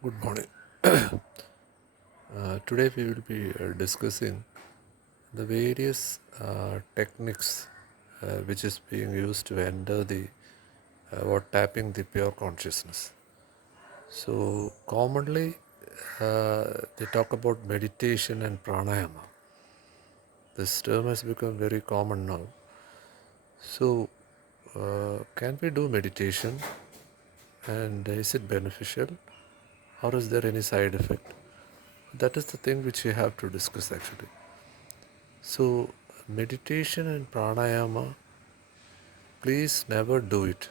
Good morning. Today we will be discussing the various techniques which is being used to enter the or tapping the pure consciousness. So commonly they talk about meditation and pranayama. This term has become very common now. So can we do meditation, and is it beneficial, or is there any side effect? That is the thing which we have to discuss actually. So, meditation and pranayama, please never do it.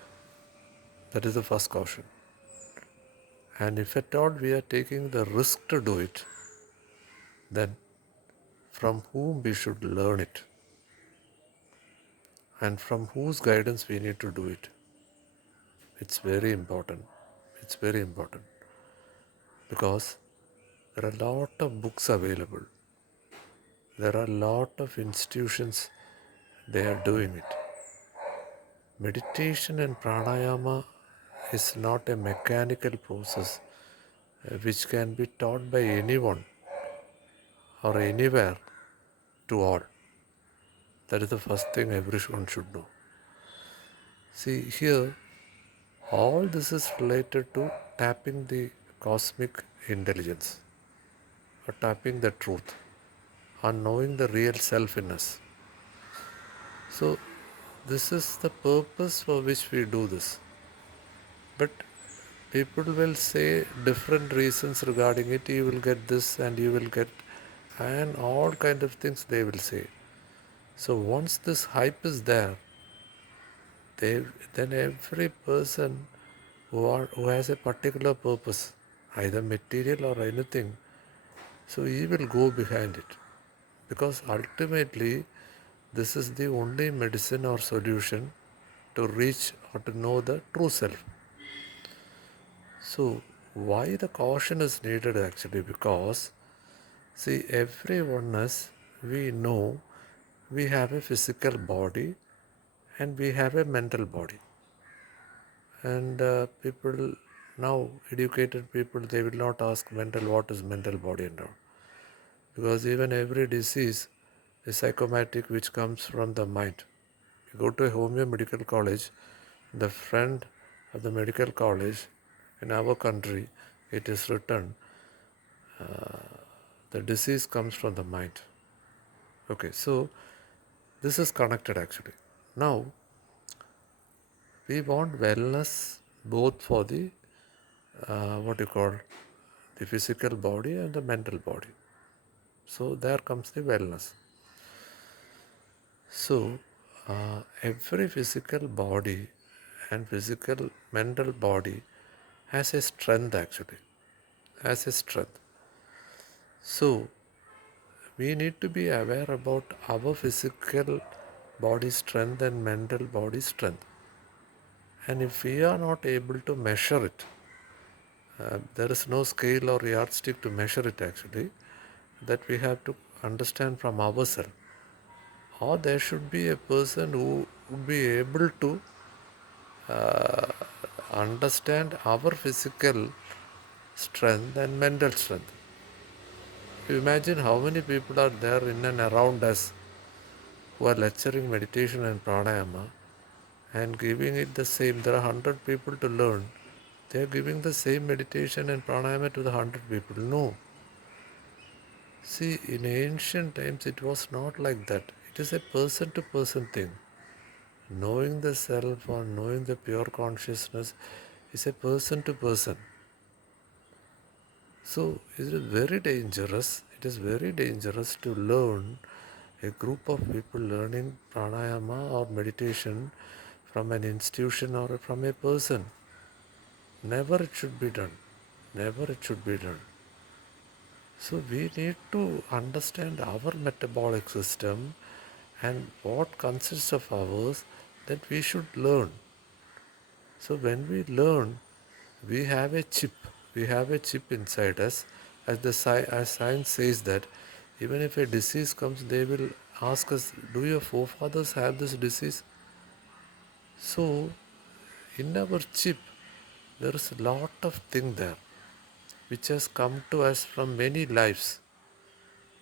That is the first caution. And if at all we are taking the risk to do it, then from whom we should learn it and from whose guidance we need to do it. It's very important. It's very important because there are a lot of books available. There are a lot of institutions, they are doing it. Meditation and pranayama is not a mechanical process which can be taught by anyone or anywhere to all. That is the first thing everyone should know. See, here, all this is related to tapping the cosmic intelligence or tapping the truth or knowing the real self in us. So, this is the purpose for which we do this. But people will say different reasons regarding it. You will get this and you will get, and all kind of things they will say. So once this hype is there, then every person who has a particular purpose, either material or anything, so he will go behind it. Because ultimately, this is the only medicine or solution to reach or to know the true self. So, why the caution is needed actually? Because, see, every oneness, we know we have a physical body and we have a mental body. And people now, educated people, they will not ask what is mental body and all. Because even every disease is psychomatic which comes from the mind. You go to a homeo medical college, the front of the medical college in our country, it is written, the disease comes from the mind. Okay, so this is connected actually. Now, we want wellness both for the what you call the physical body and the mental body. So there comes the wellness. So every physical body and physical mental body has a strength actually, has a strength. So we need to be aware about our physical body strength and mental body strength. And if we are not able to measure it, there is no scale or yardstick to measure it actually, that we have to understand from ourselves. Or there should be a person who would be able to uh, understand our physical strength and mental strength. You imagine how many people are there in and around us who are lecturing meditation and pranayama and giving it the same. There are 100 people to learn. They are giving the same meditation and pranayama to the 100 people. No. See, in ancient times it was not like that. It is a person to person thing. Knowing the self or knowing the pure consciousness is a person to person. So it is very dangerous. It is very dangerous to learn a group of people learning pranayama or meditation from an institution or from a person. Never it should be done. Never it should be done. So we need to understand our metabolic system and what consists of ours that we should learn. So when we learn, we have a chip. We have a chip inside us. As science says that even if a disease comes, they will ask us, do your forefathers have this disease? So in our chip, there is a lot of thing there. which has come to us from many lives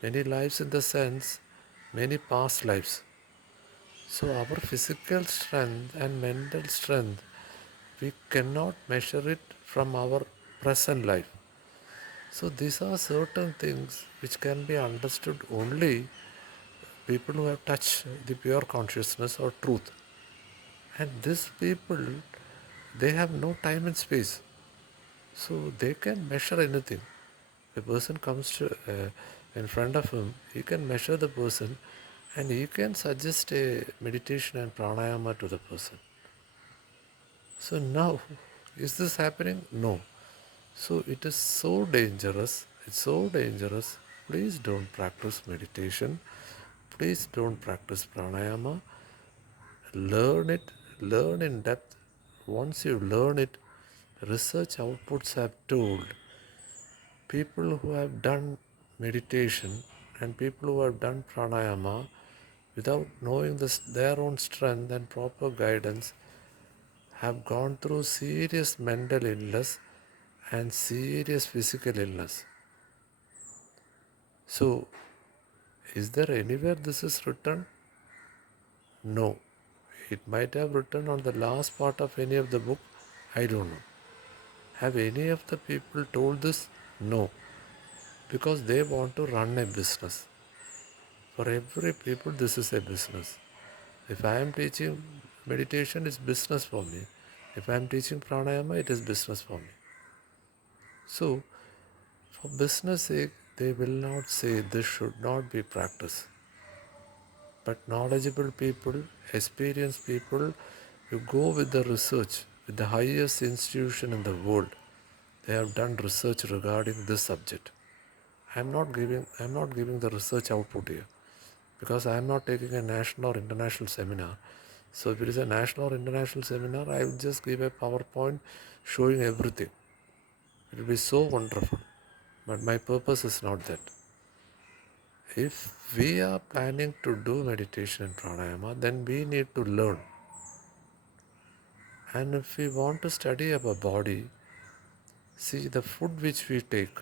in the sense, many past lives. So our physical strength and mental strength, we cannot measure it from our present life. So these are certain things which can be understood only people who have touched the pure consciousness or truth. And these people, they have no time and space. So they can measure anything. A person comes to in front of him, he can measure the person and he can suggest a meditation and pranayama to the person. So now, is this happening? No. So it is so dangerous. It's so dangerous. Please don't practice meditation. Please don't practice pranayama. Learn it. Learn in depth. Once you learn it, research outputs have told people who have done meditation and people who have done pranayama without knowing this, their own strength and proper guidance have gone through serious mental illness and serious physical illness. So, is there anywhere this is written? No. It might have written on the last part of any of the book. I don't know. Have any of the people told this? No. Because they want to run a business. For every people, this is a business. If I am teaching meditation, it's business for me. If I am teaching pranayama, it is business for me. So, for business sake, they will not say this should not be practiced. But knowledgeable people, experienced people, you go with the research, with the highest institution in the world. They have done research regarding this subject. I am not giving the research output here because I am not taking a national or international seminar. So if it is a national or international seminar, I will just give a PowerPoint showing everything. It will be so wonderful. But my purpose is not that. If we are planning to do meditation and pranayama, then we need to learn. And if we want to study our body, see the food which we take,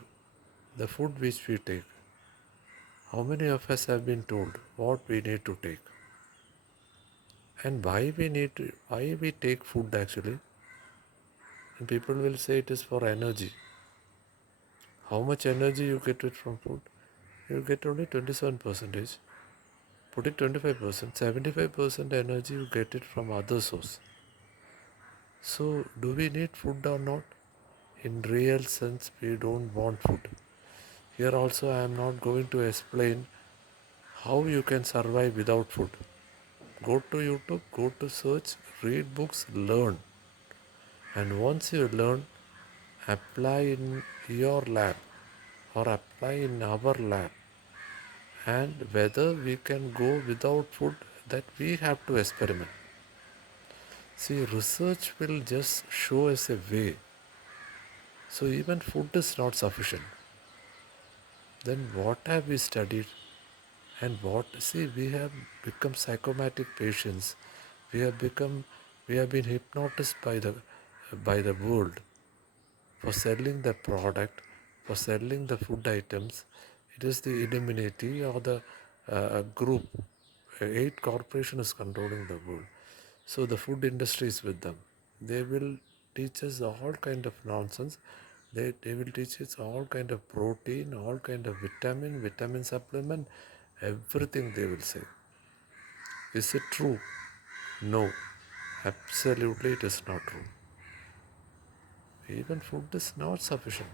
how many of us have been told what we need to take? And why we take food actually? And people will say it is for energy. How much energy you get it from food? You get only 27%. Put it 25%, 75% energy you get it from other source. So do we need food or not? In real sense, we don't want food. Here also I am not going to explain how you can survive without food. Go to YouTube, go to search, read books, learn. And once you learn, apply in your lab or apply in our lab. And whether we can go without food, that we have to experiment. See, research will just show us a way. So even food is not sufficient. Then what have we studied? And we have become psychomatic patients. We have been hypnotized by the world for selling the product, for selling the food items. It is the Illuminati or the group. 8 corporation is controlling the world. So the food industry is with them. They will teach us all kind of nonsense. They will teach us all kind of protein, all kind of vitamin supplement, everything they will say. Is it true? No. Absolutely it is not true. Even food is not sufficient.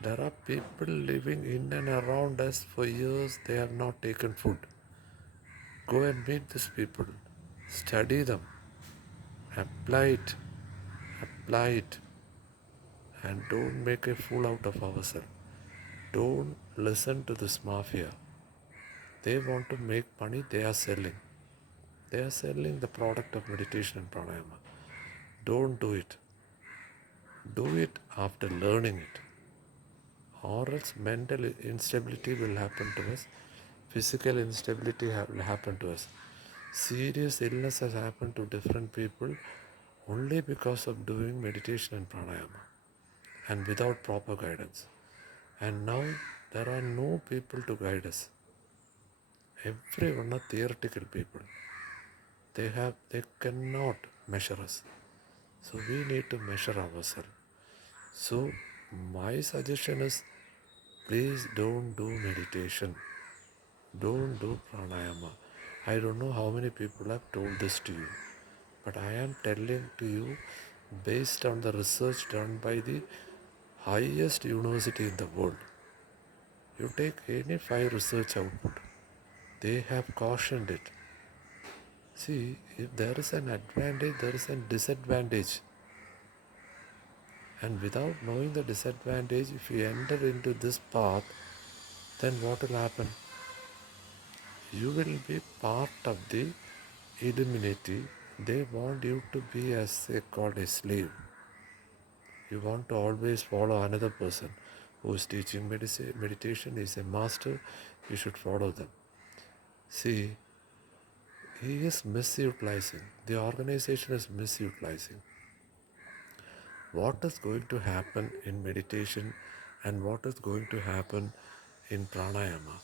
There are people living in and around us for years, they have not taken food. Go and meet these people. Study them. Apply it, and don't make a fool out of ourselves. Don't listen to this mafia. They want to make money, they are selling. They are selling the product of meditation and pranayama. Don't do it. Do it after learning it. Or else mental instability will happen to us. Physical instability will happen to us. Serious illness has happened to different people only because of doing meditation and pranayama. and without proper guidance. And now there are no people to guide us. Everyone are theoretical people. They cannot measure us. So we need to measure ourselves. So my suggestion is, please don't do meditation. Don't do pranayama. I don't know how many people have told this to you, but I am telling to you based on the research done by the highest university in the world. You take any 5 research output, they have cautioned it. See, if there is an advantage, there is a disadvantage. And without knowing the disadvantage, if you enter into this path, then what will happen? You will be part of the Illuminati. They want you to be, as they call, a slave. You want to always follow another person who is teaching meditation, is a master. You should follow them. See, he is misutilizing. The organization is misutilizing. What is going to happen in meditation and what is going to happen in pranayama?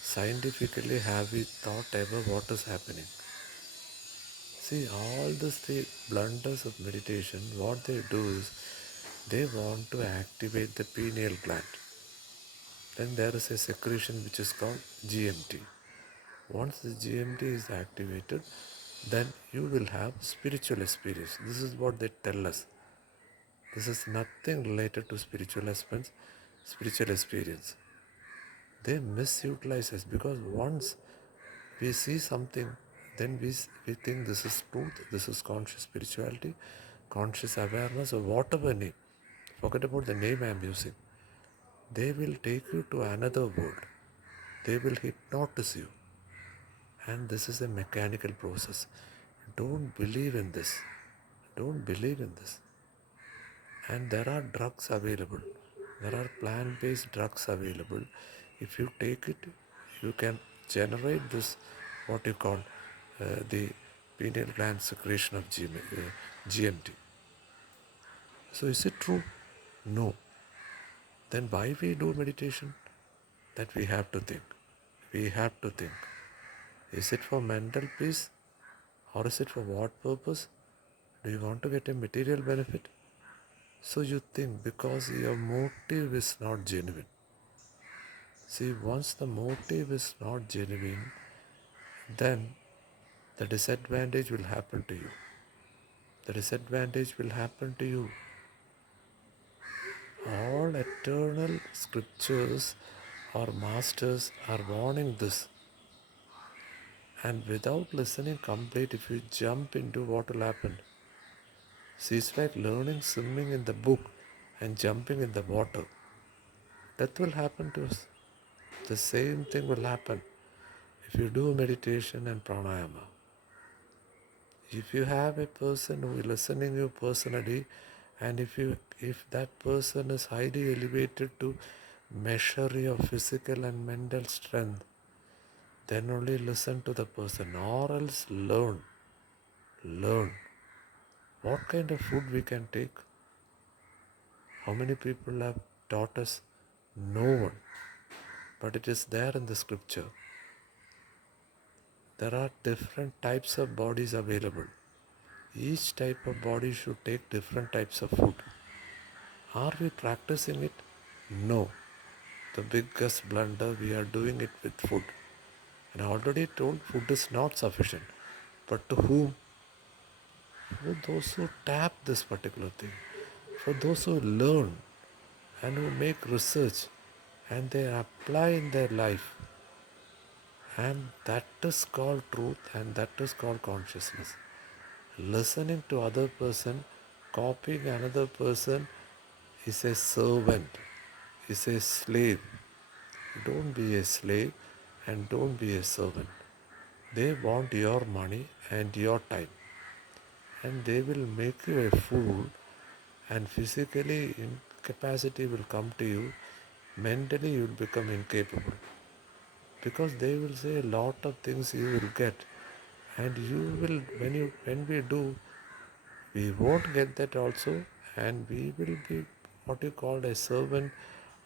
Scientifically, have we thought ever what is happening? See, all the 3 blunders of meditation, what they do is they want to activate the pineal gland. Then there is a secretion which is called GMT. Once the GMT is activated, then you will have spiritual experience. This is what they tell us. This is nothing related to spiritual experience. They misutilize us because once we see something, then we think this is truth, this is conscious spirituality, conscious awareness, or whatever name. Forget about the name I am using. They will take you to another world. They will hypnotize you. And this is a mechanical process. Don't believe in this. Don't believe in this. And there are drugs available. There are plant-based drugs available. If you take it, you can generate this, what you call the pineal gland secretion of GMT. So is it true? No. Then why we do meditation? That we have to think. We have to think. Is it for mental peace? Or is it for what purpose? Do you want to get a material benefit? So you think because your motive is not genuine. See, once the motive is not genuine, then the disadvantage will happen to you. The disadvantage will happen to you. All eternal scriptures or masters are warning this. And without listening complete, if you jump into what will happen? See, it's like learning swimming in the book and jumping in the water. Death will happen to us. The same thing will happen if you do meditation and pranayama. If you have a person who is listening to you personally, and if that person is highly elevated to measure your physical and mental strength, then only listen to the person, or else learn. Learn. What kind of food we can take? How many people have taught us? No one. But it is there in the scripture. There are different types of bodies available. Each type of body should take different types of food. Are we practicing it? No. The biggest blunder, we are doing it with food. And I already told food is not sufficient. But to whom? For those who tap this particular thing. For those who learn and who make research and they apply in their life. And that is called truth and that is called consciousness. Listening to other person, copying another person is a servant, is a slave. Don't be a slave and don't be a servant. They want your money and your time. And they will make you a fool and physically incapacity will come to you. Mentally you will become incapable. Because they will say a lot of things you will get. And you will, when we do, we won't get that also, and we will be what you call a servant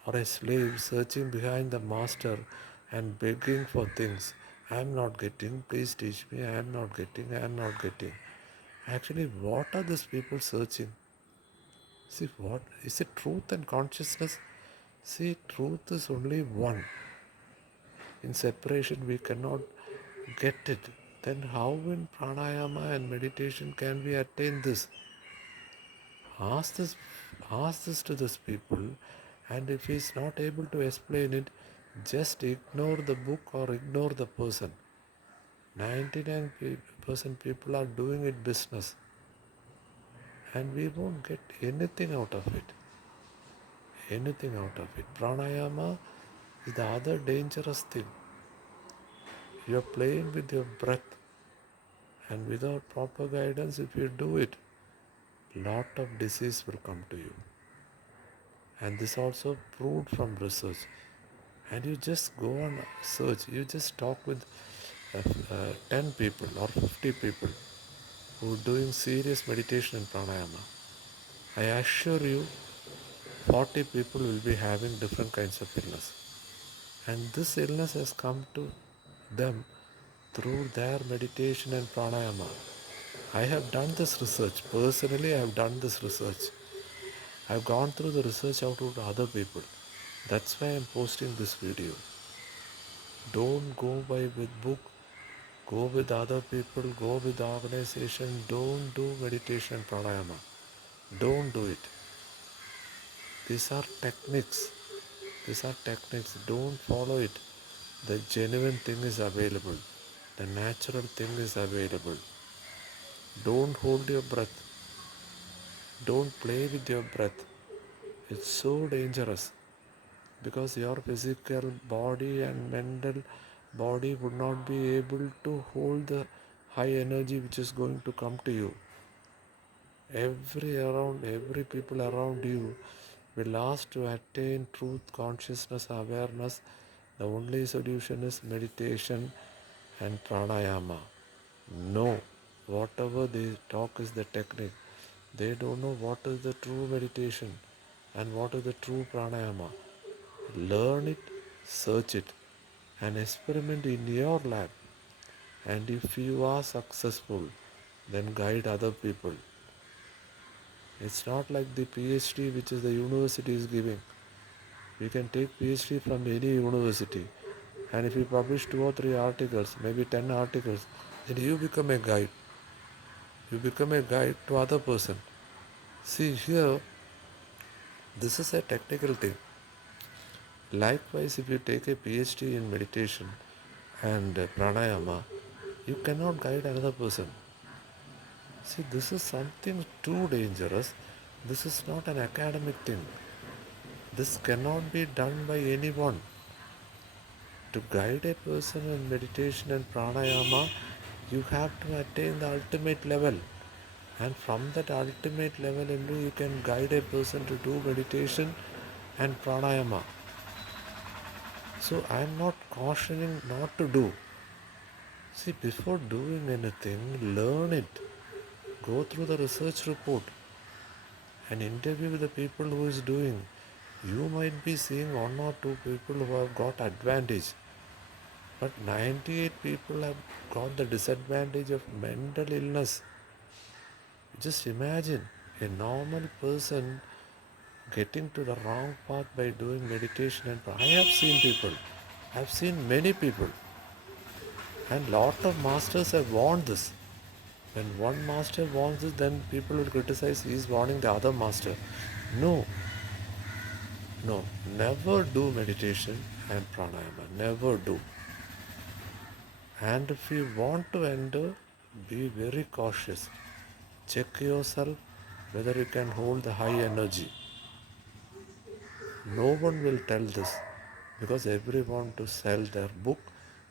or a slave searching behind the master and begging for things. I am not getting, please teach me, I am not getting, I am not getting. Actually, what are these people searching? See, what is it? Truth and consciousness? See, truth is only one. In separation, we cannot get it. Then, how in pranayama and meditation can we attain this? Ask this, ask this to these people, and if he is not able to explain it, just ignore the book or ignore the person. 99% people are doing it business, and we won't get anything out of it. Anything out of it. Pranayama is the other dangerous thing. You are playing with your breath, and without proper guidance, if you do it, lot of disease will come to you. And this also proved from research. And you just go on search, you just talk with 10 people or 50 people who are doing serious meditation in pranayama. I assure you 40 people will be having different kinds of illness. And this illness has come to them through their meditation and pranayama. I have done this research. Personally, I have done this research. I have gone through the research out to other people. That's why I am posting this video. Don't go by with book. Go with other people. Go with the organization. Don't do meditation and pranayama. Don't do it. These are techniques. These are techniques. Don't follow it. The genuine thing is available. The natural thing is available. Don't hold your breath. Don't play with your breath. It's so dangerous because your physical body and mental body would not be able to hold the high energy which is going to come to you. Every people around you will ask to attain truth, consciousness, awareness. The only solution is meditation and pranayama. No, whatever they talk is the technique. They don't know what is the true meditation and what is the true pranayama. Learn it, search it, and experiment in your lab. And if you are successful, then guide other people. It's not like the PhD which is the university is giving. You can take PhD from any university, and if you publish 2 or 3 articles, maybe 10 articles, then you become a guide. You become a guide to other person. See here, this is a technical thing. Likewise, if you take a PhD in meditation and pranayama, you cannot guide another person. See, this is something too dangerous. This is not an academic thing. This cannot be done by anyone. To guide a person in meditation and pranayama, you have to attain the ultimate level. And from that ultimate level only you can guide a person to do meditation and pranayama. So I am not cautioning not to do. See, before doing anything, learn it. Go through the research report and interview with the people who is doing. You might be seeing 1 or 2 people who have got advantage, but 98 people have got the disadvantage of mental illness. Just imagine a normal person getting to the wrong path by doing meditation and I have seen people. I have seen many people. And lot of masters have warned this. When one master warns this, then people will criticize he is warning the other master. No, no, never do meditation and pranayama. Never do. And if you want to enter, be very cautious. Check yourself whether you can hold the high energy. No one will tell this because everyone to sell their book,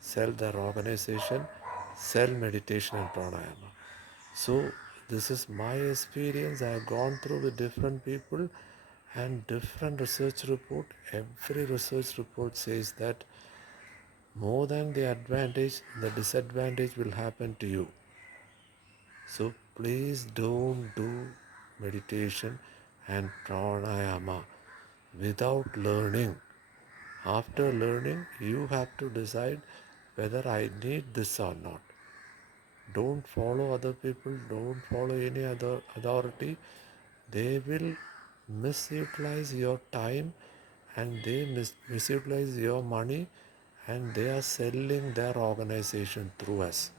sell their organization, sell meditation and pranayama. So this is my experience. I have gone through with different people and different research report. Every research report says that more than the advantage, the disadvantage will happen to you. So please don't do meditation and pranayama without learning. After learning, you have to decide whether I need this or not. Don't follow other people, don't follow any other authority. They will misutilize your time and they misutilize your money and they are selling their organization through us.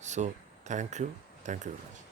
So, thank you. Thank you very much.